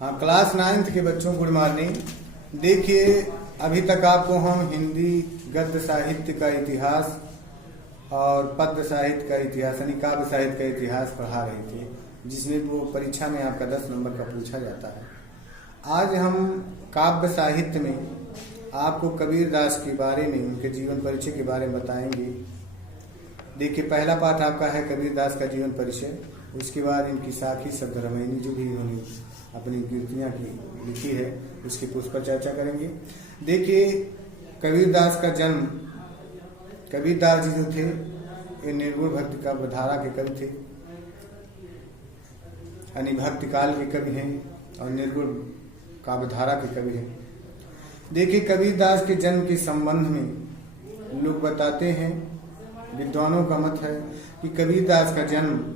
हाँ, class 9th के बच्चों गुड मॉर्निंग। देखिए, अभी तक आपको हम हिंदी गद्य साहित्य का इतिहास और पद्य साहित्य का इतिहास यानी काव्य साहित्य का इतिहास पढ़ा रहे थे, जिसमें वो परीक्षा में आपका 10 नंबर का पूछा जाता है। आज हम काव्य साहित्य में आपको कबीर दास के बारे में, उनके जीवन परिचय के बारे में बताएंगे। देखिए, पहला पाठ आपका है कबीर दास का जीवन परिचय। उसके बाद इनकी साखी शब्द रामायणी जो भी इन्होंने अपनी कीर्तियाँ की लिखी है, उसके पुष्प पर चर्चा करेंगे। देखिए, कबीर दास का जन्म, कबीर दास जी जो थे ये निर्गुण भक्ति का धारा के कवि थे, यानी भक्ति काल के कवि हैं और निर्गुण काव्य धारा के कवि हैं। देखिए, कबीर दास के जन्म के संबंध में लोग बताते हैं, विद्वानों का मत है कि कबीर दास का जन्म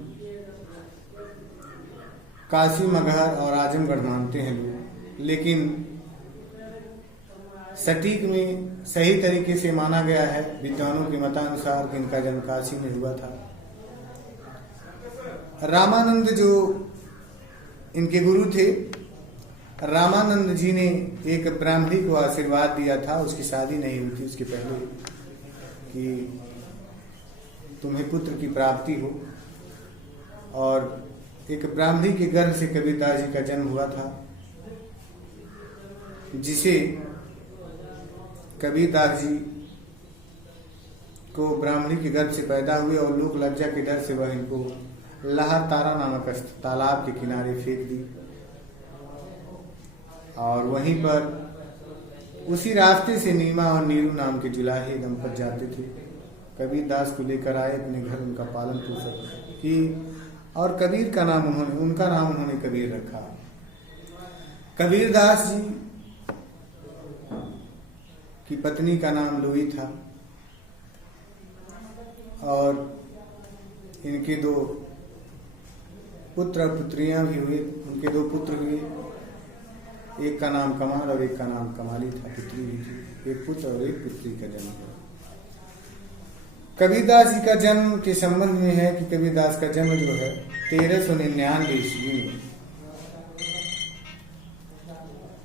काशी, मगहर और आजमगढ़ मानते हैं लोग, लेकिन सटीक में सही तरीके से माना गया है विद्वानों के मतानुसार कि इनका जन्म काशी में हुआ था। रामानंद जो इनके गुरु थे, रामानंद जी ने एक ब्राह्मणी को आशीर्वाद दिया था, उसकी शादी नहीं हुई थी उसके पहले, कि तुम्हें पुत्र की प्राप्ति हो। और एक ब्राह्मणी के गर्भ से कबीर दास जी का जन्म हुआ था, जिसे कबीर दास जी को ब्राह्मणी के गर्भ से पैदा हुए और लोक लज्जा के डर से वह इनको लाहर तारा नामक तालाब के किनारे फेंक दी। और वहीं पर उसी रास्ते से नीमा और नीरू नाम के जुलाहे दंपत जाते थे। कबीर दास को लेकर आए अपने घर, उनका पालन पोषण की और कबीर का नाम उनका नाम उन्होंने कबीर रखा। कबीर दास जी की पत्नी का नाम लुई था और इनके 2 पुत्र और पुत्रियां भी हुए। उनके 2 पुत्र हुए, एक का नाम कमाल और एक का नाम कमाली था, पुत्री भी थी। एक पुत्र और एक पुत्री का जन्म हुआ। कबीर दास जी का जन्म के संबंध में है कि कबीर दास का जन्म जो है 1399 ईस्वी में,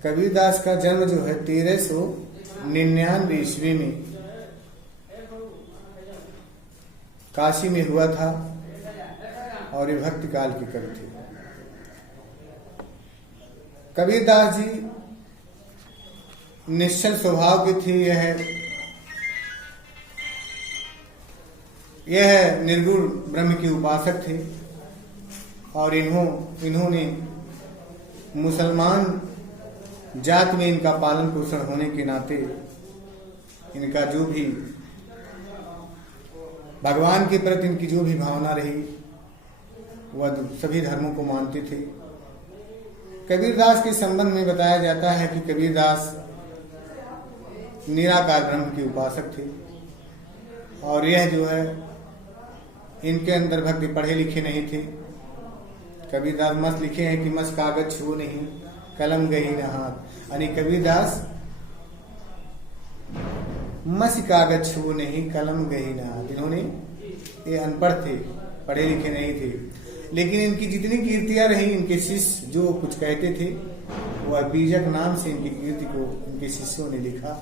कबीर दास का जन्म जो है 1399 ईस्वी में काशी में हुआ था और ये भक्ति काल के कवि थे। कबीर दास जी निश्चल स्वभाव के थे। यह निर्गुण ब्रह्म के उपासक थे और इन्होंने मुसलमान जात में इनका पालन पोषण होने के नाते इनका जो भी भगवान के प्रति इनकी जो भी भावना रही, वह सभी धर्मों को मानते थे। कबीर दास के संबंध में बताया जाता है कि कबीर दास निराकार ब्रह्म के उपासक थे और यह जो है इनके अंदर भक्ति, पढ़े लिखे नहीं थे। कबीर दास मस्त लिखे हैं कि मस्त कागज छुओ नहीं, कलम गही न हाथ, यानी कबीर दास मस्त कागज छुओ नहीं, कलम गही न हाथ। इन्होंने ये अनपढ़ थे, पढ़े लिखे नहीं थे, लेकिन इनकी जितनी कीर्तियां रही, इनके शिष्य जो कुछ कहते थे वह बीजक नाम से इनकी कीर्ति को इनके शिष्यों ने लिखा,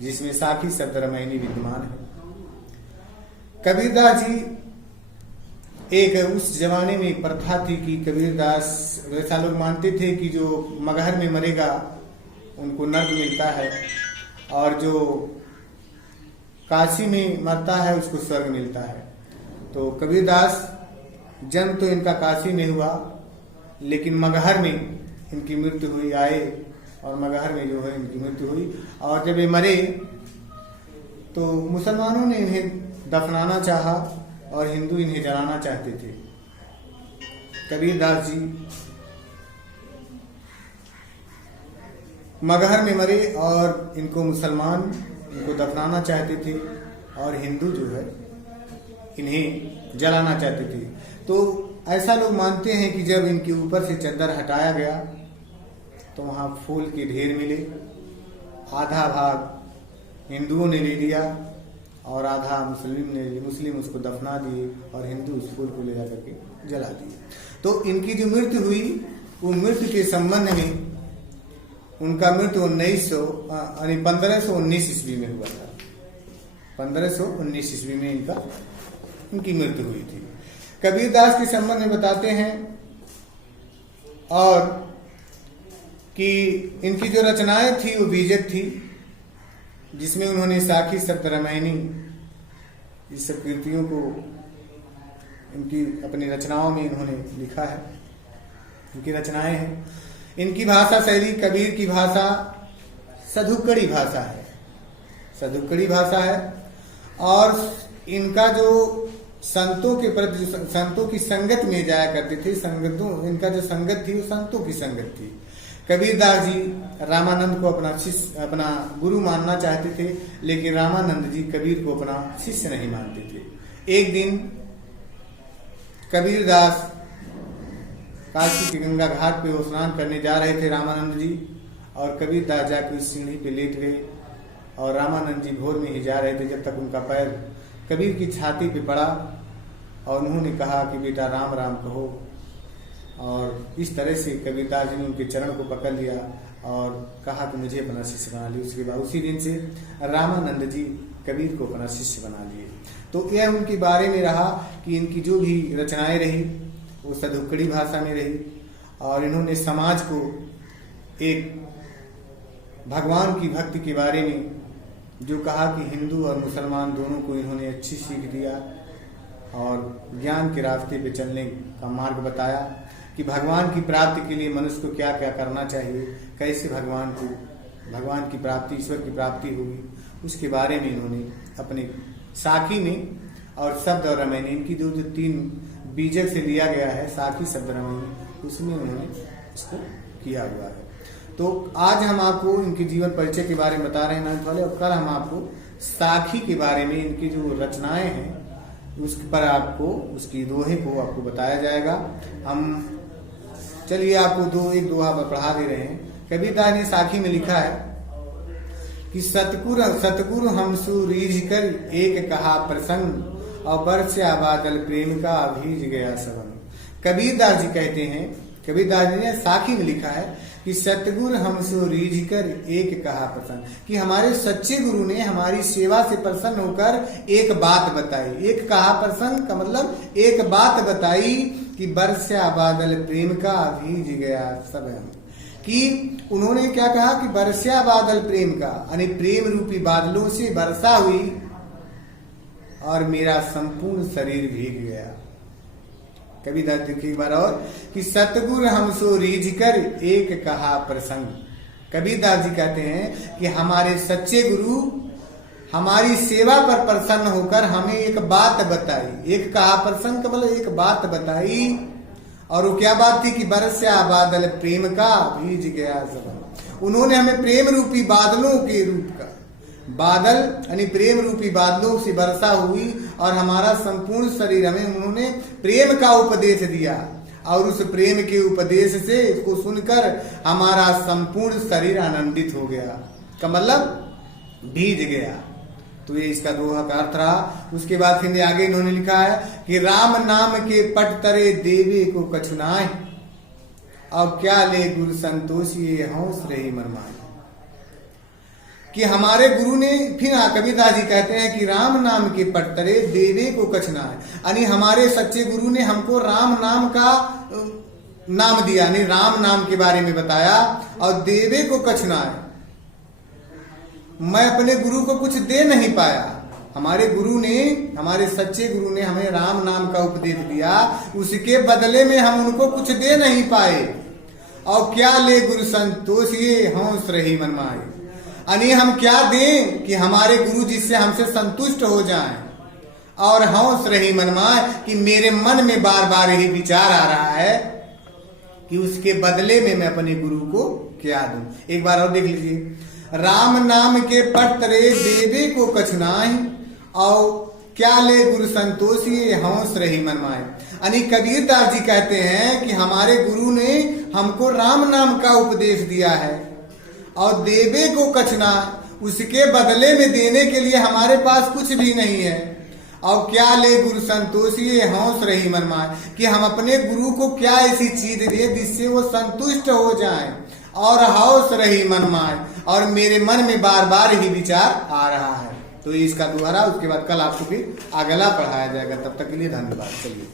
जिसमें साखी शब्द रामायणी विद्यमान है। कबीर दास जी एक उस जमाने में एक प्रथा थी कि कबीर दास, वैसा लोग मानते थे कि जो मगहर में मरेगा उनको नर्क मिलता है और जो काशी में मरता है उसको स्वर्ग मिलता है। तो कबीर दास जन्म तो इनका काशी में हुआ, लेकिन मगहर में इनकी मृत्यु हुई, आए और मगहर में जो है इनकी मृत्यु हुई। और जब ये मरे तो मुसलमानों ने इन्हें दफनाना चाहा और हिंदू इन्हें जलाना चाहते थे। कबीर दास जी मगहर में मरे और इनको मुसलमान इनको दफनाना चाहते थे और हिंदू जो है इन्हें जलाना चाहते थे। तो ऐसा लोग मानते हैं कि जब इनके ऊपर से चद्दर हटाया गया तो वहां फूल के ढेर मिले। आधा भाग हिंदुओं ने ले लिया और आधा मुस्लिम उसको दफना दिए और हिंदू उस फूल को ले जाकर के जला दिए। तो इनकी जो मृत्यु हुई वो मृत्यु के संबंध में उनका मृत्यु 1519 ईस्वी में हुआ था। 1519 ईस्वी में इनकी मृत्यु हुई थी। कबीरदास के संबंध में बताते हैं और कि इनकी जो रचनाएं थी वो बीजक थी, जिसमें उन्होंने साखी शब्द रामायणी इस सब कृतियों को इनकी अपनी रचनाओं में इन्होंने लिखा है, इनकी रचनाएं हैं। इनकी भाषा शैली, कबीर की भाषा सधुक्कड़ी भाषा है, सधुक्कड़ी भाषा है। और इनका जो संतों के प्रति, संतों की संगत में जाया करते थे, इनका जो संगत थी वो संतों की संगत थी। कबीरदास जी रामानंद को अपना शिष्य, अपना गुरु मानना चाहते थे, लेकिन रामानंद जी कबीर को अपना शिष्य नहीं मानते थे। एक दिन कबीरदास काशी के गंगा घाट पे वो स्नान करने जा रहे थे रामानंद जी, और कबीरदास जाकर उस सीढ़ी पे लेट गए और रामानंद जी भोर में ही जा रहे थे, जब तक उनका पैर कबीर की छाती पे पड़ा और उन्होंने कहा कि बेटा राम राम कहो। और इस तरह से कबीरदास जी ने उनके चरण को पकड़ लिया और कहा कि मुझे अपना शिष्य बना लिया। उसके बाद उसी दिन से रामानंद जी कबीर को अपना शिष्य बना लिए। तो यह उनके बारे में रहा कि इनकी जो भी रचनाएं रही वो सधुक्कड़ी भाषा में रही, और इन्होंने समाज को एक भगवान की भक्ति के बारे में जो कहा कि हिंदू और मुसलमान दोनों को इन्होंने अच्छी सीख दिया और ज्ञान के रास्ते पे चलने का मार्ग बताया कि भगवान की प्राप्ति के लिए मनुष्य को क्या क्या करना चाहिए, कैसे भगवान की प्राप्ति, ईश्वर की प्राप्ति होगी, उसके बारे में इन्होंने अपने साखी में और शब्द और रामायणी, इनकी जो 3 बीजक से लिया गया है साखी शब्द रामायणी, उसमें उन्होंने इसको किया हुआ है। तो आज हम आपको इनके जीवन परिचय के बारे में बता रहे हैं नाथ वाले, और कल हम आपको साखी के बारे में, इनकी जो रचनाएं हैं उस पर आपको उसकी दोहे को आपको बताया जाएगा। हम चलिए आपको एक दोहा पढ़ा दे रहे हैं। कबीरदास ने साखी में लिखा है कि सतगुरु हमसु रीझ कर एक कहा प्रसंग, और बरस्या बादल प्रेम का भीज गया सबन। कबीरदास जी कहते हैं, कबीरदास जी ने साखी में लिखा है कि सतगुरु हमसो रीझ कर एक कहा प्रसंग, कि हमारे सच्चे गुरु ने हमारी सेवा से प्रसन्न होकर एक बात बताई। एक कहा प्रसंग का मतलब एक बात बताई कि बरस्या बादल प्रेम का भीज गया सबन, कि उन्होंने क्या कहा कि बरस्या बादल प्रेम का, यानी प्रेम रूपी बादलों से वर्षा हुई और मेरा संपूर्ण शरीर भीग गया। कबीरदास देखिए एक बार और कि सतगुरु हमसो रीझ कर एक कहा प्रसंग। कबीरदास जी कहते हैं कि हमारे सच्चे गुरु हमारी सेवा पर प्रसन्न होकर हमें एक बात बताई। एक कहा प्रसंग का मतलब एक बात बताई, और वो क्या बात थी कि बरस्या बादल प्रेम का भीज गया सबन। उन्होंने हमें प्रेम रूपी बादलों के रूप का, बादल यानी प्रेम रूपी बादलों से वर्षा हुई और हमारा संपूर्ण शरीर, हमें उन्होंने प्रेम का उपदेश दिया, और उस प्रेम के उपदेश से इसको सुनकर हमारा संपूर्ण शरीर आनंदित हो गया, का मतलब भीज गया। तो ये इसका दोहा का अर्थ रहा। उसके बाद फिर आगे इन्होंने लिखा है कि राम नाम के पट तरे देवे को कछुनाए, और क्या ले गुरु संतोषी हौस रही मनमाए। कि हमारे गुरु ने, फिर कबीरदास जी कहते हैं कि राम नाम के पट्टरे देवे को कछना है, यानी हमारे सच्चे गुरु ने हमको राम नाम का नाम दिया, यानी राम नाम के बारे में बताया, और देवे को कछना है। मैं अपने गुरु को कुछ दे नहीं पाया, हमारे गुरु ने, हमारे सच्चे गुरु ने हमें राम नाम का उपदेश दिया, उसके बदले में हम उनको कुछ दे नहीं पाए। और क्या ले गुरु संतोष ये हौस रही मनमाए, यानी हम क्या दें कि हमारे गुरु जिससे हमसे संतुष्ट हो जाएं, और हौस रही मनमाए कि मेरे मन में बार बार यही विचार आ रहा है कि उसके बदले में मैं अपने गुरु को क्या दूं। एक बार और देख लीजिए, राम नाम के पट्टरे देवे को कछुनाई, और क्या ले गुरु संतोषी हौस रही मनमाए। यानी कबीरदास जी कहते हैं कि हमारे गुरु ने हमको राम नाम का उपदेश दिया है, और देवे को कछना, उसके बदले में देने के लिए हमारे पास कुछ भी नहीं है, और क्या ले गुरु संतोष, ये हौस रही मन माए कि हम अपने गुरु को क्या ऐसी चीज दे जिससे वो संतुष्ट हो जाए और हौस रही मन माए। और मेरे मन में बार बार ही विचार आ रहा है। तो इसका दोहरा उसके बाद कल आपको फिर अगला पढ़ाया जाएगा। तब तक के लिए धन्यवाद। चलिए।